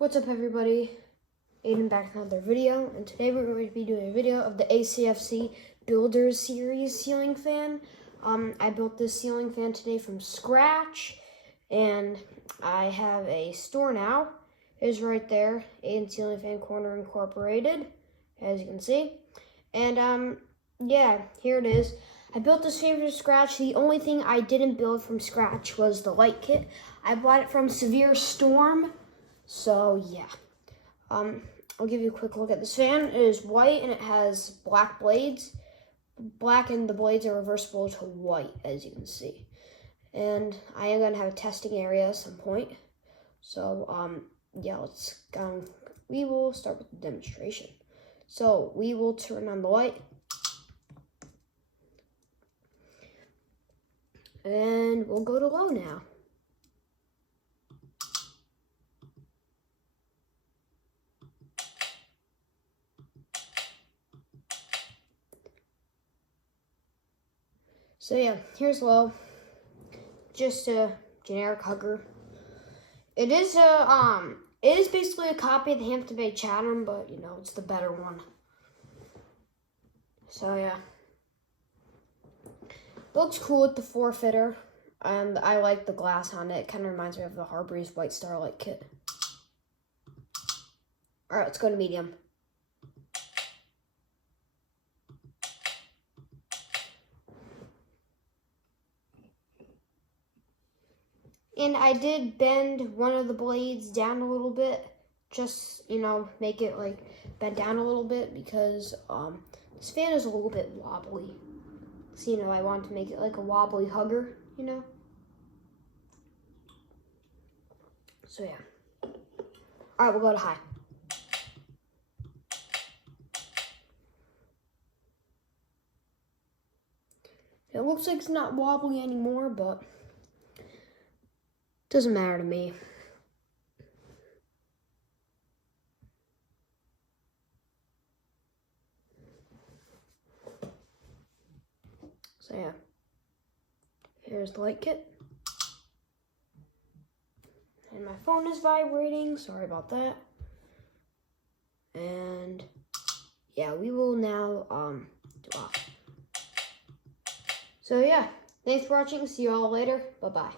What's up, everybody? Aiden back with another video, and today we're going to be doing a video of the ACFC Builders Series ceiling fan. I built this ceiling fan today from scratch, and I have a store now. It is right there, Aiden Ceiling Fan Corner Incorporated, as you can see. And yeah, here it is. I built this fan from scratch. The only thing I didn't build from scratch was the light kit. I bought it from Severe Storm. So yeah, I'll give you a quick look at this fan. It is white and it has black blades. Black and the blades are reversible to white, as you can see. And I am gonna have a testing area at some point. So yeah, we will start with the demonstration. So we will turn on the light. And we'll go to low now. So yeah, here's low. Just a generic hugger. It is basically a copy of the Hampton Bay Chatham, but you know, it's the better one. So yeah. Looks cool with the four-fitter, and I like the glass on it. It kind of reminds me of the Harbury's White Starlight kit. All right, let's go to medium. And I did bend one of the blades down a little bit, just, you know, make it like bend down a little bit because this fan is a little bit wobbly. So, you know, I wanted to make it like a wobbly hugger, you know. So, yeah. All right, we'll go to high. It looks like it's not wobbly anymore, but doesn't matter to me. So yeah, here's the light kit. And my phone is vibrating, sorry about that. And yeah, we will now do off. So yeah, thanks for watching, see you all later, bye-bye.